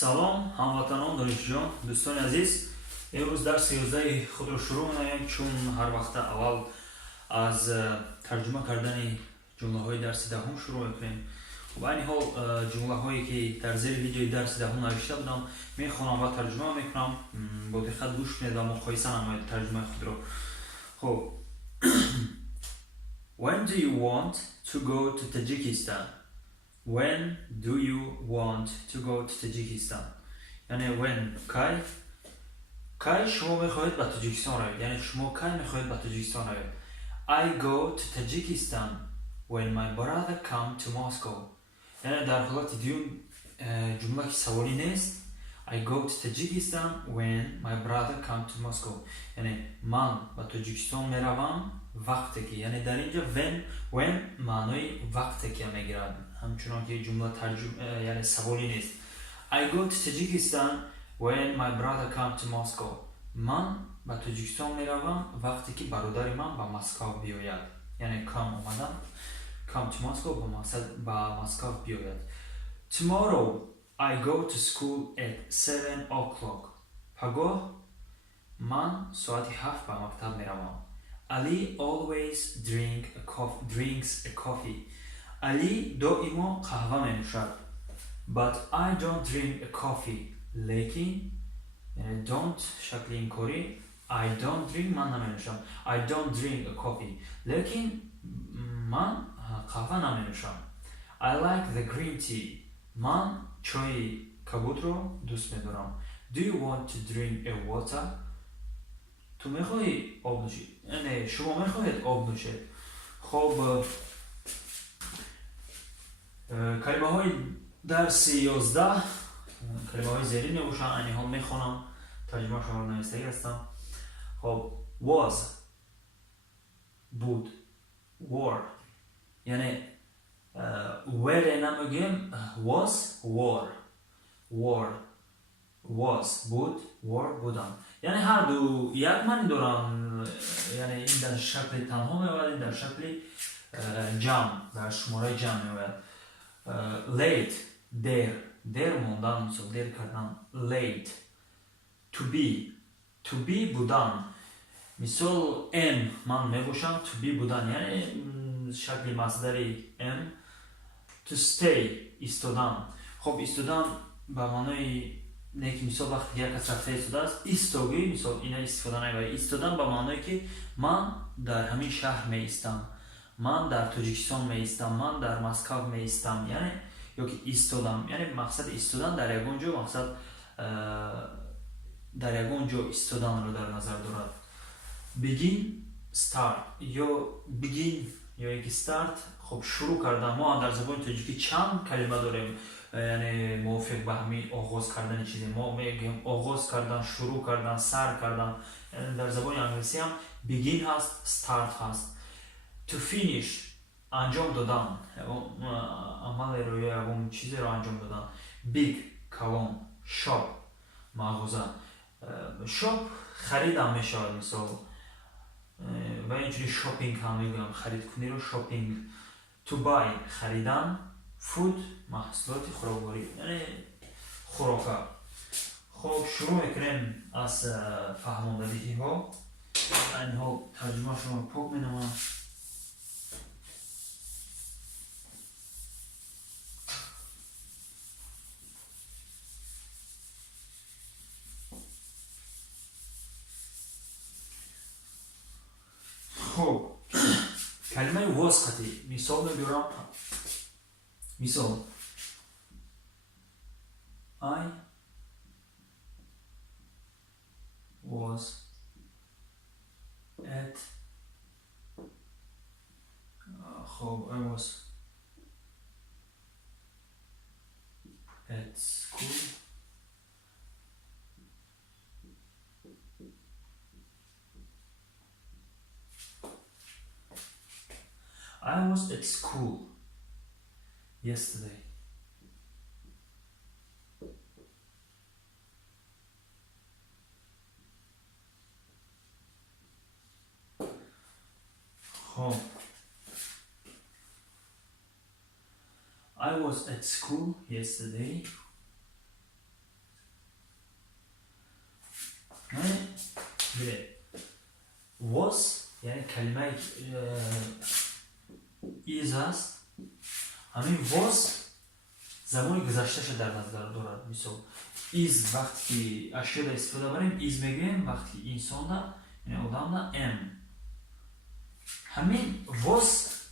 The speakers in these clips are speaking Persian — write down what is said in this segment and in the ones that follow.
салом ҳамватанон, донишҷӯён, дӯстони азиз. имрӯз дарси 11 худро шурӯъ менамоем, чун ҳар вақта аввал аз тарҷума кардани ҷумлаҳои дарси даҳум шурӯъ мекунем. ба айни ҳол ҷумлаҳое ки дар зери видеои дарси даҳум навишта будам мехонам ва тарҷума мекунам. бо диққат гӯш кунед ва муқоиса намоед тарҷумаи худро. хуб When do you want to go to Tajikistan? When do you want to go to Tajikistan? یعنی when کی شما میخواهید به تاجیکستان روید، یعنی شما کی میخواهید به تاجیکستان روید. I go to Tajikistan when my brother come to Moscow. یعنی در حالت دیون جمله که سوالی نیست. I go to Tajikistan when my brother come to Moscow. یعنی من به تاجیکستان میروم وقتی که، یعنی در اینجا when معنای وقتی که میگیرد، همچنان که جمله یعنی سوالی نیست. I go to Tajikistan when my brother come to Moscow. من به تاجیکستان میروم وقتی که برادر من به مسکو بیاید. یعنی come to Moscow به مسکو بیاید. Tomorrow I go to school at 7 o'clock. پگاه من ساعت 7 به مکتب میروم. Ali always drinks a coffee. Ali دائما قهوه می‌نوشد. But I don't drink a coffee. لیکن یعنی don't شکل اینکاری I don't drink من نمی‌نوشم. I don't drink a coffee. لیکن من قهوه نمی‌نوشم. I like the green tea. من چای کبود رو دوست می‌دارم. Do you want to drink a water? تو میخواهی آب نوشید، یعنی شما میخواهید آب نوشید. خب کلمه های درس 11 کلمه های زیرین میباشن. اینی حال میخونم، ترجمه شما رو نویستگی هستم. خب was بود، were یعنی were نمیگیم، was were was بود، were بودم. یعنی هر دو یک معنی دارن. یعنی این در شکل تنها میآید، این در شکل جمع، در شماره جمع میآید. late دیر موندن، مثلا دیر کردن. late to be بودن، مثال am من میباشم to be بودن، یعنی شکل مصدری am. to stay ایستادن. خب ایستادن به معنای نیکی، مثال وقتی یک کس رفته ایستاده است ایستاگی، مثال اینا استفاده نمیبرید. ایستادن به معنای که من در همین شهر می ایستم، من در تاجیکستان می ایستم، من در مسکو می ایستم، یعنی یا که ایستادم، یعنی مقصد ایستادن در یگان جا، مقصد در یگان جا ایستادن رو در نظر دارد. begin start یا begin یا یک start. خب شروع کردن. ما در زبان تاجیکی چند کلمه داریم یعنی موافق به همین آغاز کردن چیزی. ما میگیم آغاز کردن، شروع کردن، سر کردن. یعنی در زبان انگلیسی هم begin هست، start هست. to finish انجام دادن، عمل رو یا اون چیزی رو انجام دادن. big کلان، shop مغازه. shop خرید هم میشود، مثال و اینجوری شاپینگ هم میگم، خرید کنی رو شاپینگ. to buy خریدن. food محصولات خوراکواری، یعنی خوراک. خب شروع میکنیم از فهماندگی ها. این ها ترجمه شما پاک مینمم. خب کلمه واسطی مثال میگیرم. مثال I was at خب I was at school I was at school yesterday. Oh. I was at school yesterday. بله was یعنی کلمه is هست. همین was زمان گذشتهش در نظر دارد. مثال is وقتی اشیا استفاده بریم is میگیم وقتی انسان یعنی آدم am. همین was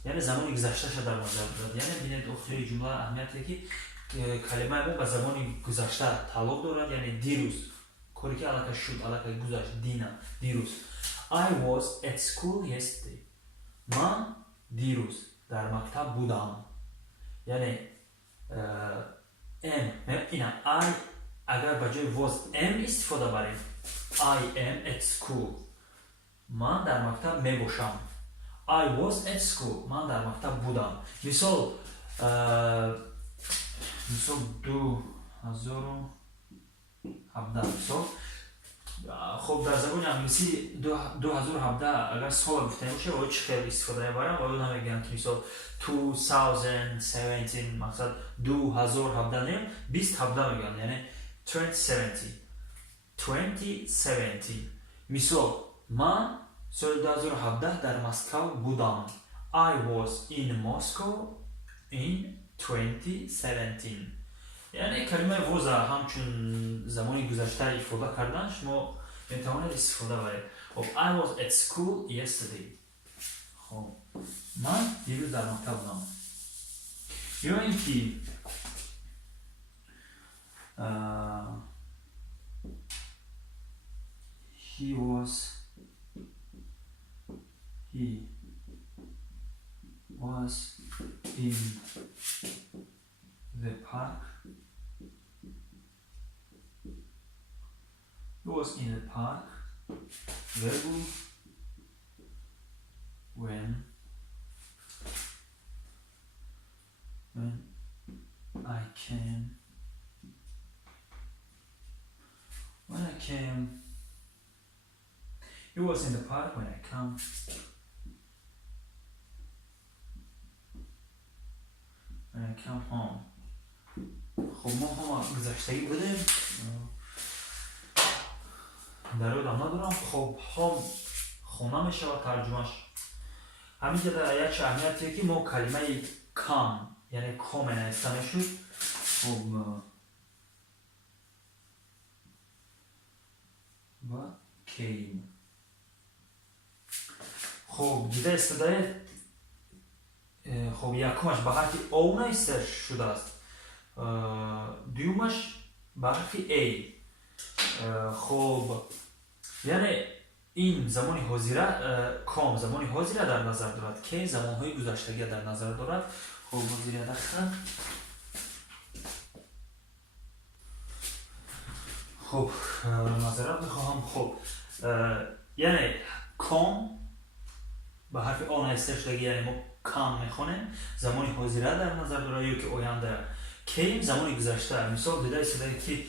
یعنی زمان گذشتهش در نظر دارد. یعنی ببینید آخر جمله اهمیتی که کلمه ما به زمان گذشته تعلق دارد. یعنی دیروز کاری که علاقه شد علاقه گذشت دیروز. I was at school yesterday. من دیروز در مکتب بودم. یعنی am اینا I اگر بجای was am استفاده بریم I am at school. من در مکتب می باشم. I was at school. من در مکتب بودم. مثال 2017 مثال. خب در زبان انگلیسی 2017 اگر سال گفته باشه و چه خیلی استفاده میبرم و اون میگن که مثال 2017 مقصد 2017 نیم 2017 میگن یعنی 2017 مثال من سال 2017 در مسکو بودم. I was in Moscow in 2017. یعنی کلمه was همچون زمانی گذشته استفاده کردن شما میتوانید استفاده برید. خب I was at school yesterday. خب من دیروز در مکتب بودم. یا اینکه he was in the park. He was in the park when I came. He was in the park when I came. When I came home. خب ما هم گذشتگی بودیم در رو ندارم. خب هم خونه میشه و ترجمهش همین که در یک اهمیتیه که ما کلمه کام یعنی کامن استانه شد. خب و کیم. خب دیده استفاده خب یکمش به حرف او نایسته شده است. دومش به حرف ای. خب یعنی این زمانی حاضره کام زمانی حاضره در نظر دارد که زمانهای گذشتگی در نظر دارد. خب حاضره داخل. خب معذرت میخواهم. خب یعنی کام به حرف آن استشدگی یعنی ما کام میخونیم زمانی حاضره در نظر دارد یا که آینده. کیم زمانی گذشته. مثال دیده استفاده که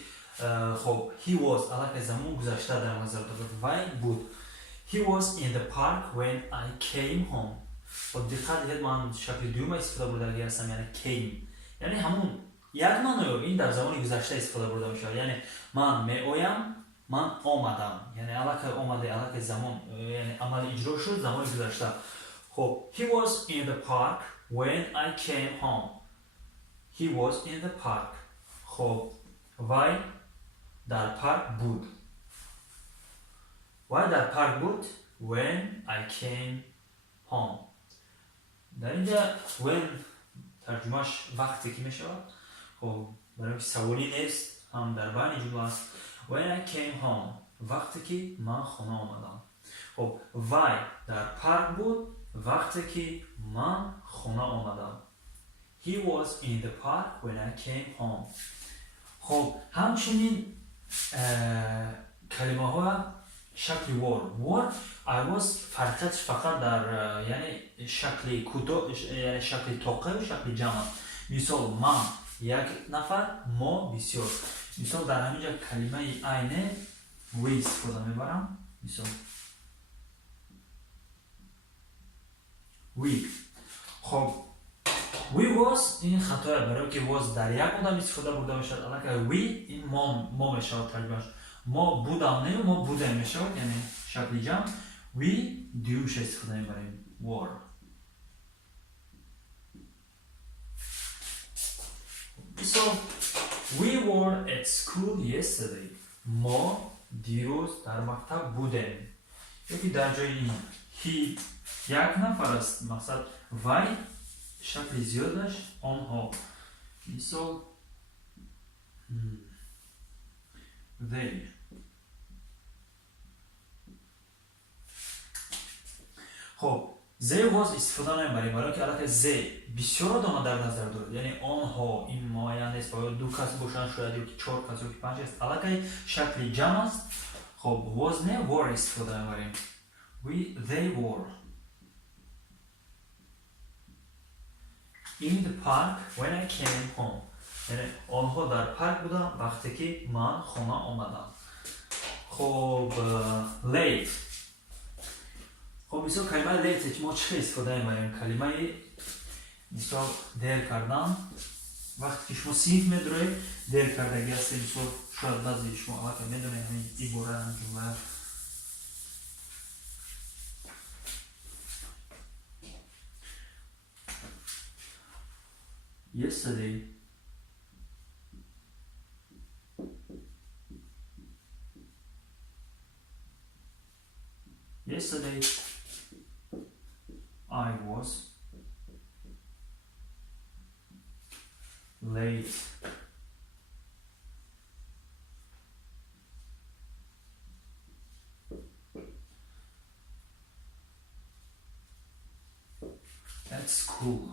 خب he was علاقه زمان گذشته در نظر دارد وای بود. He was in the park when I came home. خب دقت دید من شکل دوم استفاده بردگی هستم یعنی came یعنی همون یک معنی این در زمان گذشته استفاده برده میشه. یعنی من می آیم من آمدم یعنی علاقه آمده علاقه زمان یعنی عمل اجرا شد زمان گذشته. خب he was in the park when I came home. He was in the park. خب وای در پارک بود. وای در پارک بود when I came home. در اینجا when ترجمهش وقتی که می شود. خب برای سوالی نیست هم در بین جمله است. When I came home وقتی که من خانه آمدم. خب وای در پارک بود وقتی که من خانه آمدم. He was in the park when I came home. خب همچنین کلمه ها شکل word I was فرقش فقط در یعنی شکل کوتاه یعنی شکل توقع و شکل جمع. مثال من یک نفر ما بسیار. مثال در همینجا کلمه اینه we استفاده میبرم. مثال we. خب we was این خطا برای که was در یک آدم استفاده برده باشد. الان we این ما میشه ترجمهش ما بودم نه ما بودم میشود یعنی شکل جمع we دیوش استفاده میبریم were. So we were at school yesterday. ما دیروز در مکتب بودیم. یکی در جای این he یک نفر است مقصد وای شکل زیاد داشت آنها. مثال they. خب they was استفاده نمیبریم برای که علاقه they بسیار آدم در نظر دارد یعنی آنها این معین نیست باید دو کس باشن شاید یکی چهار کس یکی پنج است علاقه شکل جمع است. خب was نه were استفاده میبریم they were in the park when I came home. یعنی آنها در پارک بودن وقتی که من خانه آمدم. خب late. خب مثلا کلمه late ما چه استفاده می‌کنیم؟ کلمه مثلا دیر کردن وقتی که شما صیف می‌دارید دیر کردگی است مثلا شاید بعضی شما وقتی می‌دونید همین عباره هم جمله yesterday I was late. At school.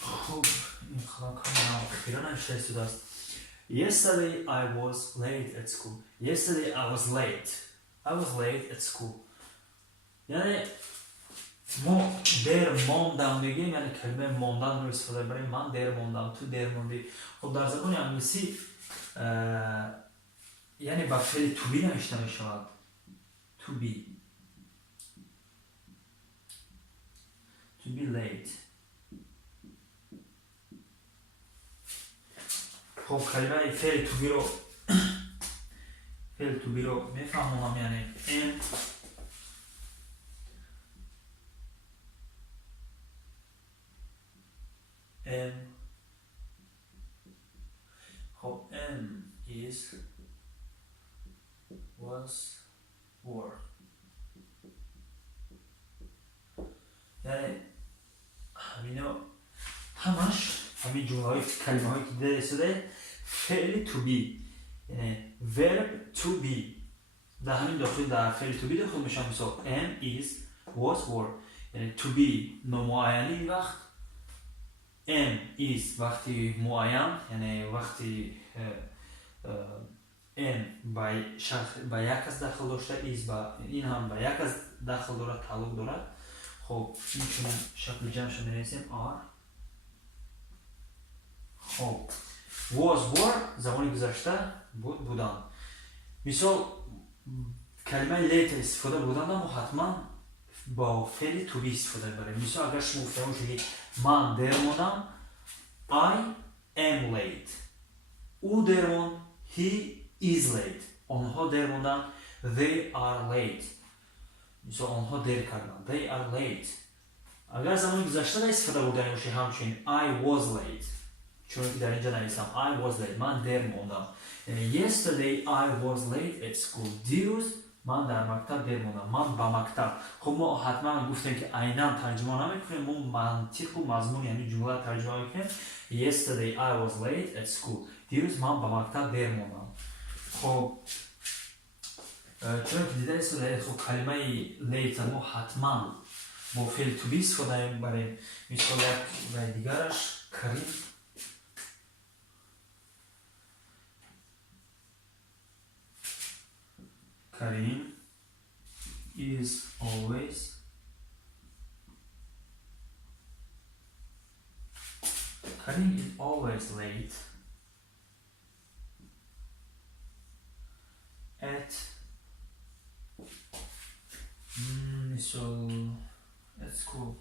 خب این خلاق هم اخیرا نشه شده است. Yesterday I was late at school. Yesterday I was late. I was late at school. یعنی ما دیر ماندم میگیم یعنی کلمه ماندن رو استفاده بریم من دیر ماندم تو دیر موندی. خب در زبان انگلیسی یعنی با فعل to be نوشته میشود. To be late. خب کلمه فعل to be رو میفهمونم یعنی am. خب am is was were یعنی همین جمله های کلمه هایی که دیده شده فعل to be یعنی verb to be در همین داخل در فعل to be داخل میشن مثلا am is was were یعنی to be نامعینی وقت am is وقتی معین یعنی وقتی am با یک از داخل داشته is با این هم با یک از داخل دارد تعلق دارد. خب این چون شکل جمعش می نویسیم are. خب was were زمانی گذشته بودن. مثال کلمه late استفاده بودن ما حتما با فعل to be استفاده بریم. مثال اگر شما گفتم شدید من دیر موندم I am late. او دیر موند he is late. آنها دیر موندن they are late. مثال آنها دیر کردن they are late. اگر زمان گذشته استفاده بودن باشه همچنین I was late چون که در اینجا نویسم I was late من دیر موندم. Yesterday I was late at school. دیروز من در مکتب دیر موندم من با مکتب. خب ما حتما گفتیم که عیناً ترجمه نمیکنیم ما منطق و مضمون یعنی جمله ترجمه میکنیم. Yesterday I was late at school. دیروز من با مکتب دیر موندم. خب چون که دیده است خب کلمه late ما حتما با فعل to be استفاده میبریم. مثال یک و دیگرش کریم. Karim is always late at school.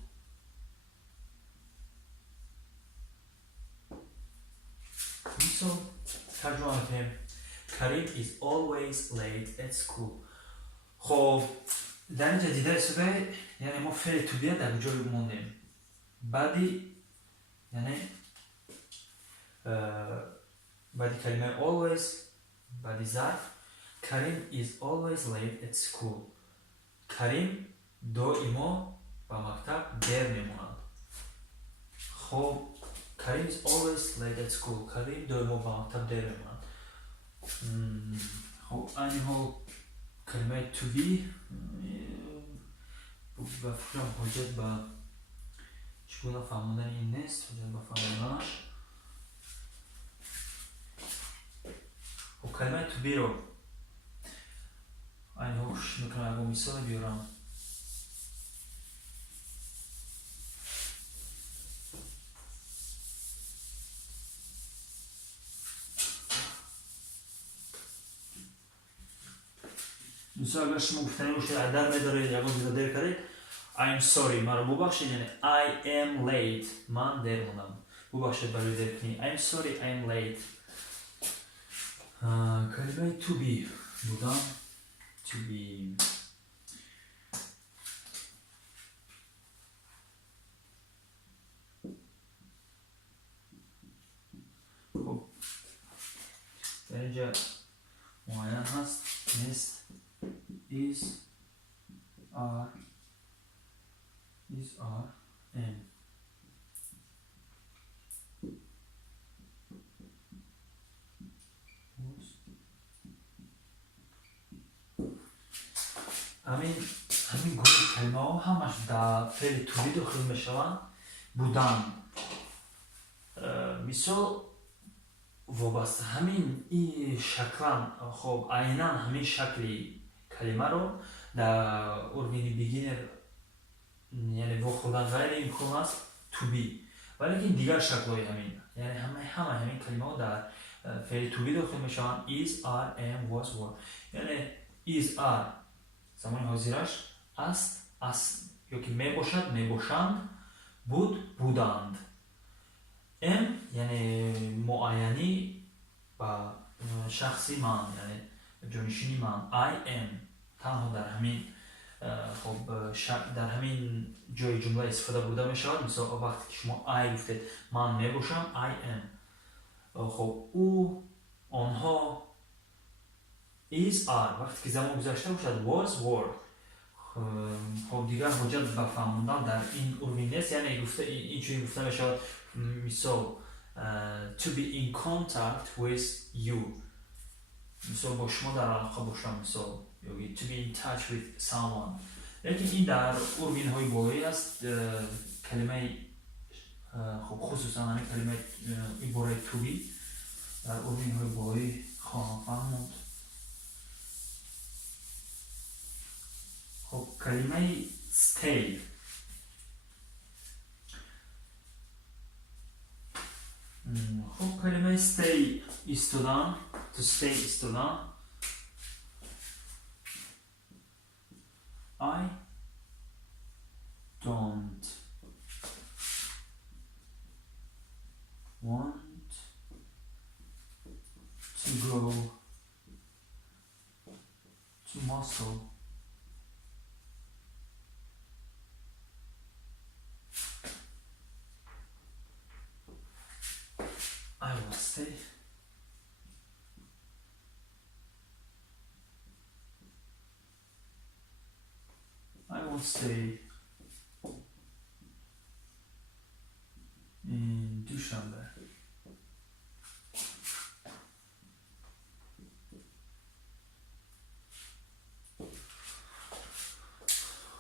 مثال ترجمه میکنیم Karim is always late at school. خب در اینجا دیده شده یعنی ما فعل تو بیا در جای موندیم بعدی یعنی بعدی کلمه always بعدی ظرف Karim is always late at school. کریم دائما به مکتب دیر میموند. خب کریم is always late at school. کریم دائما به مکتب دیر میموند. خب این حال کلمه to be و فکرم حاجت به چگونه فهموندن این نیست. حاجت به فهموندنش. خب کلمه to be رو این هوش میکنم اگه مثال بیارم. مثال اگر شما گفتنی روش عدر نداره یا گفت دیر کرد I'm sorry مرا ببخشید یعنی I am late من دیر موندم ببخشید برای دیر کنی I'm sorry I'm late. کلمه to be بودم to be خب در اینجا معین هست نیست is are am. همین گروه کلمه ها همش در فعل to be داخل میشوند بودن. مثال وابسته همین این شکلان خب عیناً همین شکلی کلمه رو در اورگینی بیگینر یعنی با خودن غیر امکان است to be ولی که دیگر شکل‌های همین یعنی همین کلمه ها در فعل to be داخل میشوند is are am was were یعنی is are زمان حاضرش است یا که می باشد می باشند بودند. am یعنی معینی با شخصی من یعنی جانشینی من I am تنها در همین خب در همین جای جمله استفاده بوده می شود. مثلا وقتی که شما I گفتید من می باشم I am خب او آنها is are وقتی که زمان گذشته باشد was were. خب دیگر حجت به فهموندن در این ارگین نیست یعنی گفته این چون گفته می شود مثال to be in contact with you مثال با شما در علاقه باشم مثال یا to be in touch with someone لیکن این در ارگین های بالایی است. کلمه خب خصوصا همین کلمه عباره to be در ارگین های بالایی خواهم فهموند. خب کلمه stay خب کلمه stay ایستادن to stay ایستادن I don't want to go to Moscow. I will stay. I will stay in Dushanbe.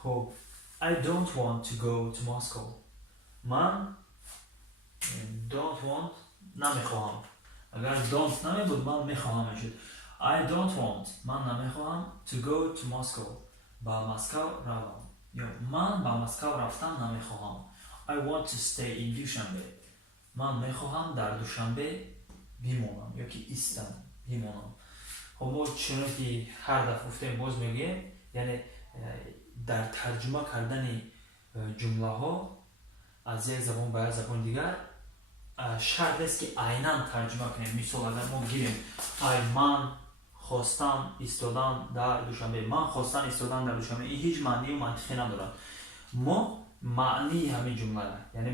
خب I don't want to go to Moscow. من don't want نمیخواهم. اگر don't نمی بود من میخواهم میشد. I don't want من نمیخواهم to go to Moscow با مسکو روم یا من با مسکو رفتن نمیخواهم. I want to stay in Dushanbe من میخواهم در دوشنبه بمانم یا که ایستم بمانم. خب ما چون که هر دفعه گفتیم باز میگیم یعنی در ترجمه کردن جمله ها از یک زبان به یک زبان دیگر شرط است که عیناً ترجمه کنیم. مثال اگر ما گیریم من خواستم ایستادن در دوشنبه، من خواستم ایستادن در دوشنبه، این هیچ معنی و منطقی ندارد. ما معنی همین جمله را، یعنی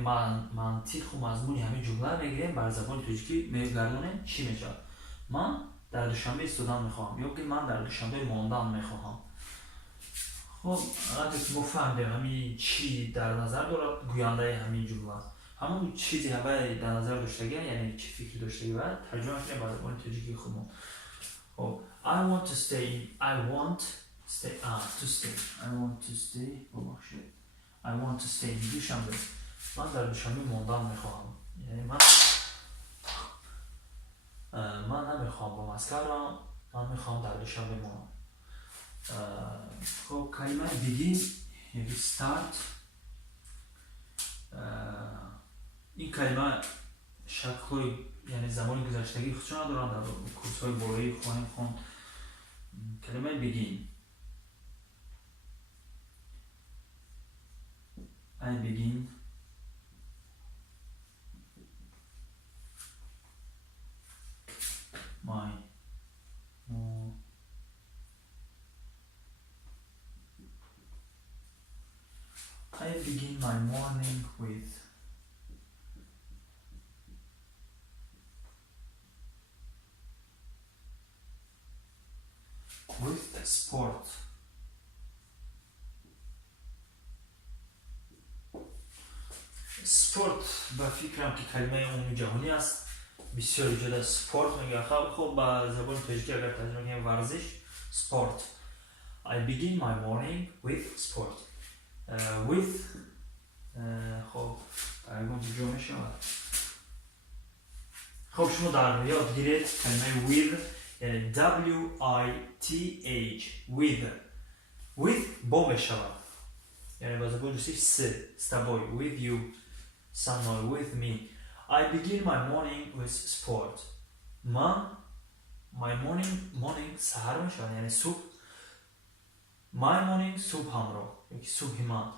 منطق و مضمون همین جمله را میگیریم بر زبان تاجیکی میگردونیم چی میشه. من در دوشنبه ایستادن میخواهم یا که من در دوشنبه ماندن میخواهم. خب اگر ما فهمیدیم همین چی در نظر دارد گوینده همین جمله، همون چیزی هوای در نظر داشتگی، یعنی چی فکر داشتگی و ترجمه کنیم بر زبان تاجیکی خودمون. خب I want to stay in I want to stay in دوشنبه. من در دوشنبه ماندن میخواهم، یعنی من نمیخوام با مسکر را، من میخوام در دوشنبه مانم. خب کلمه begin یعنی start، این کلمه شکل یعنی زمان گذشتگی خودشون ندارن، در کورس های بالایی خواهیم خوند. کلمه begin I begin my morning with sport. سپورت با فکرم که کلمه عمومی جهانی است، بسیار جدا سپورت میگه. خب با زبان تاجیکی اگر ترجمه کنیم ورزش، سپورت. I begin my morning with sport. With خب اگر ترجمه شود. خب شما در یاد گیرید کلمه with یعنی W-I-T-H with با میشود، یعنی با زبان روسی с тобой, with you, со мной, with me. I begin my morning with sport. من my morning سحر میشود، یعنی صبح. My morning صبحم را، یکی صبح من.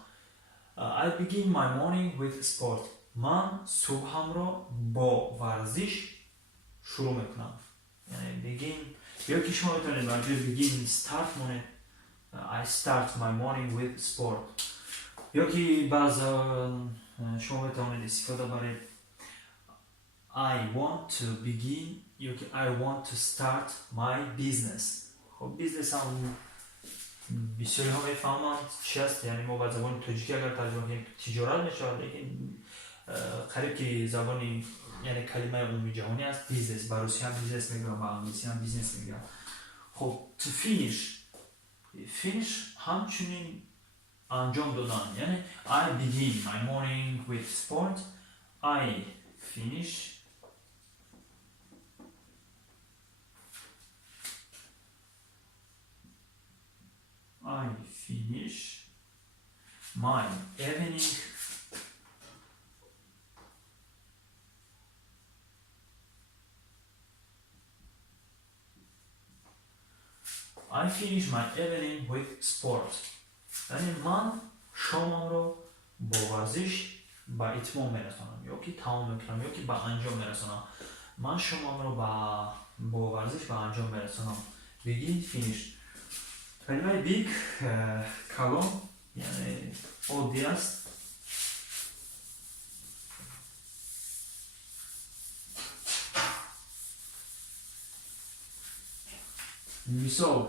I begin my morning with sport. من صبحم را با ورزش شروع میکنم، یعنی begin. یا که شما میتونید بر جای begin start مونه I start my morning with sport. یا که بعض شما میتونید استفاده برای I want to begin یا که I want to start my business. خب بیزنس هم بسیاری ها میفهمند چی است، یعنی ما با زبان تاجیکی اگر ترجمه کنیم تجارت میشود، لیکن قریب که زبانی یعنی کلمه عمومی جهانی است. بیزنس با روسی هم بیزنس میگم، با انگلیسی هم بیزنس میگم. خب to finish همچنین انجام دادن، یعنی I begin my morning with sport. I finish my evening with sport. یعنی من شامم رو با ورزش با اتمام میرسانم، یا که تمام میکنم یا که با انجام میرسانم. من شامم رو با ورزش با انجام میرسانم. begin finish. کلمه بیگ کلام یعنی عادی است. مثال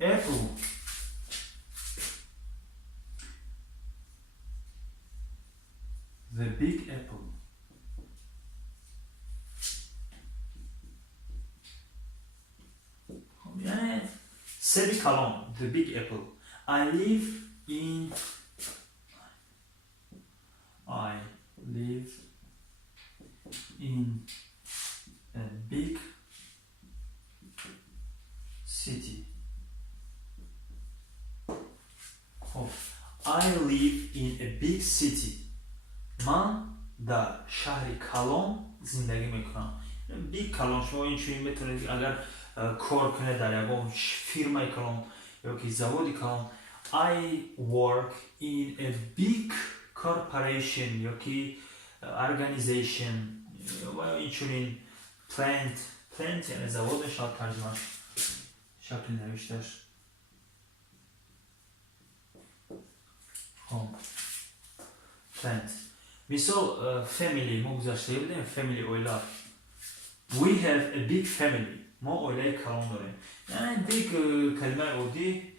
apple the big apple. یعنی سری کلام the big apple. I live in a big city. خب I live in a big city. من در شهر کلان زندگی میکنم. بیگ کلان شما این چیزی میتونید اگر کار کنید در یک فیرمای کلان یا که زوادی کلان. I work in a big corporation یا که organization و اینچنین plant یعنی завод شاید ترجمه شکل نوشتهش. plant مثال family ما گذاشته بودیم family اویلا. We have a big family. ما اویلای کلان داریم. یعنی big کلمه عادی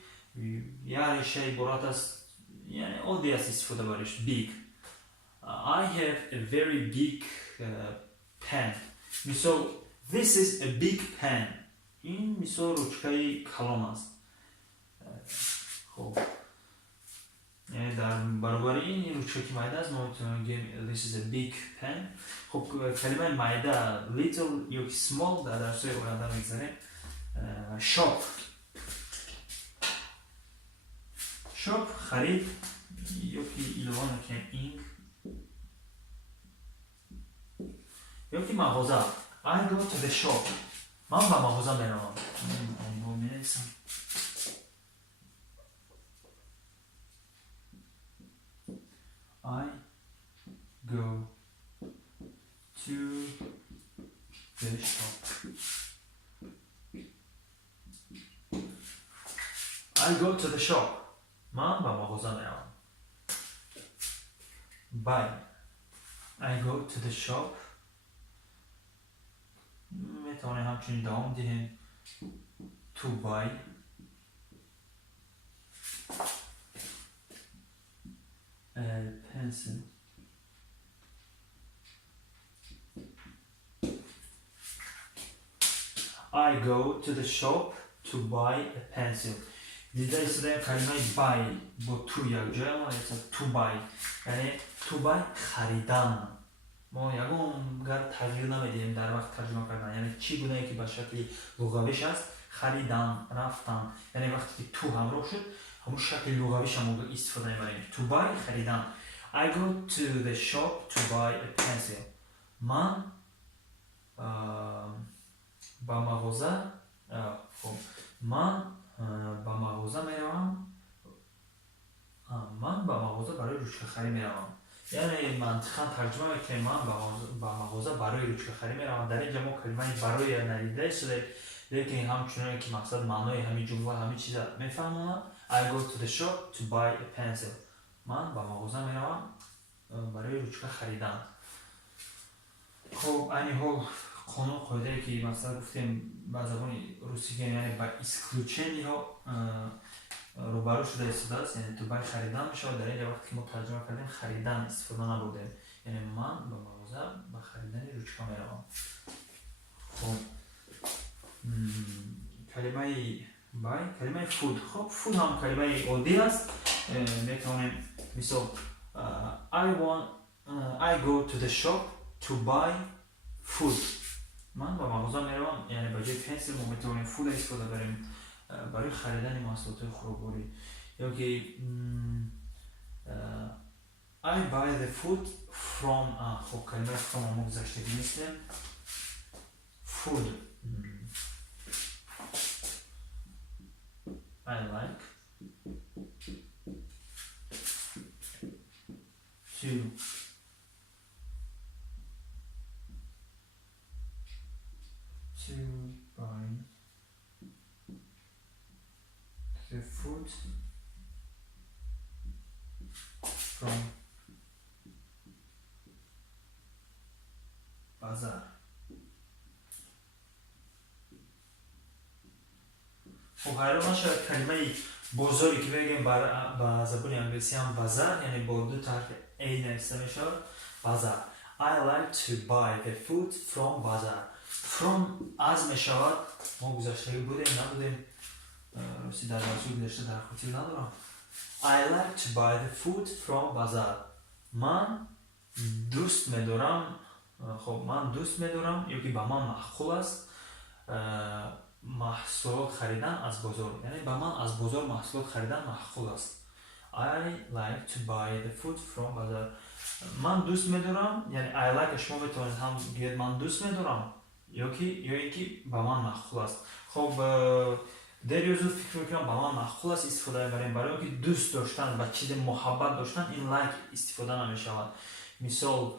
یعنی شی برات است، یعنی عادی است استفاده بارش big. I have a very big pen. مثال this is a big pen. این مثال روچکای کلان است. خب یعنی در برابر این روچکه که مایده است ما میتونیم this is a big pen. خب کلمه مایده little یا small در درسای آینده میگذاریم. shop خرید یا که ایلوان که اینگ یا که مغازه. I go to the shop. من به مغازه میروم. I go to the shop. I go to the shop. من به مغازه میروم. Buy. I go to the shop. میتونیم همچنین دوام دهیم to buy. Pencil. I go to the shop to buy a pencil. دیده ایستاده کلمه buy با to یک جای ما ایستاد to buy یعنی to buy خریدن. ما یکم گر تغییر نمیدیم در وقت ترجمه کردن، یعنی چی گونه که به شکل لغویش است خریدن رفتن، یعنی وقتی که to همراه شد همون شکل لغویش هم استفاده میبریم. to buy خریدن. I go to the shop to buy a pencil. من با مغازه با مغازه میروم. من با مغازه برای روچکه خری میروم. یعنی منطقاً ترجمه که من با مغازه برای روچکه خری میروم. در اینجا ما کلمه برای ندیده شده، لیکن همچنان که مقصد معنای همین جمله همین چیز میفهمونم. I go to the shop to buy a pencil. من با مغازه میروم برای روچکه خریدن. خب این حال قانون قاعده که مثلا گفتیم با زبان روسی یعنی با اسکلوچنی ها روبرو شده استفاده است، یعنی تو باید خریدن میشه. در این وقتی که ما ترجمه کردیم خریدن استفاده نبوده، یعنی من با مغازه با خریدن روچکه میروم. خب کلمه بای کلمه فود. خب فود هم کلمه عادی است. میتونیم مثال I go to the shop to buy food. من با مغازه میروم، یعنی به جای پنسل ما میتونیم فود استفاده بریم برای خریدن محصولات خوراکی. یا که I buy the food from خب کلمه from ما گذاشته نیستیم. food I like to buy the food from bazaar. خب حالا ما شاید کلمه بازاری که بگیم با زبان انگلیسی هم بازار، یعنی با دو طرف عین نوشته میشه بازار. I like to buy the food from bazaar. From از میشود ما گذاشته بودیم نبودیم راستی در درسی گذاشته در خطی ندارم. I like to buy the food from bazaar. من دوست میدارم. خب من دوست میدارم یا که با من معقول است محصولات خریدن از بازار، یعنی با من از بازار محصولات خریدن معقول است. I like to buy the food from bazaar. من دوست میدارم، یعنی I like شما میتونید هم بگید من دوست میدارم یا اینکه با من معقول است. خب در یوزو فکر میکنم با من معقول است استفاده بریم، برای اینکه دوست داشتن و چیز محبت داشتن این like استفاده نمیشود. مثال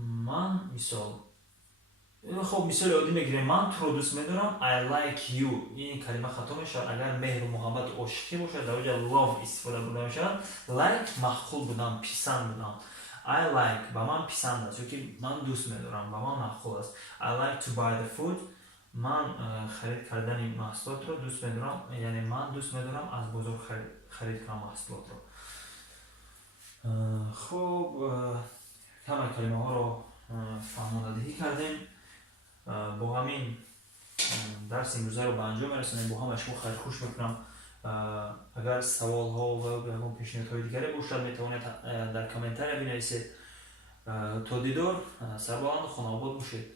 من مثال خب مثال عادی میگیریم من تو رو دوست میدارم I like you این کلمه خطا میشه اگر مهر و محبت عاشقی باشه در وجه love استفاده بوده میشه like مخول بودم پسند بودم I like با من پسند است که من دوست میدارم با من مخول است I like to buy the food من خرید کردن این محصولات رو دوست میدارم یعنی من دوست میدارم از بازار خرید کنم محصولات رو خب همه کلمه ها رو فهماندهی کردیم با همین درس امروزه رو به انجام میرسونیم با همه شما خیلی خوش میکنم اگر سوال ها و پیشنهاد های دیگری باشد میتوانید در کامنتر بنویسید تا دیدار سربلند و خانه آباد باشید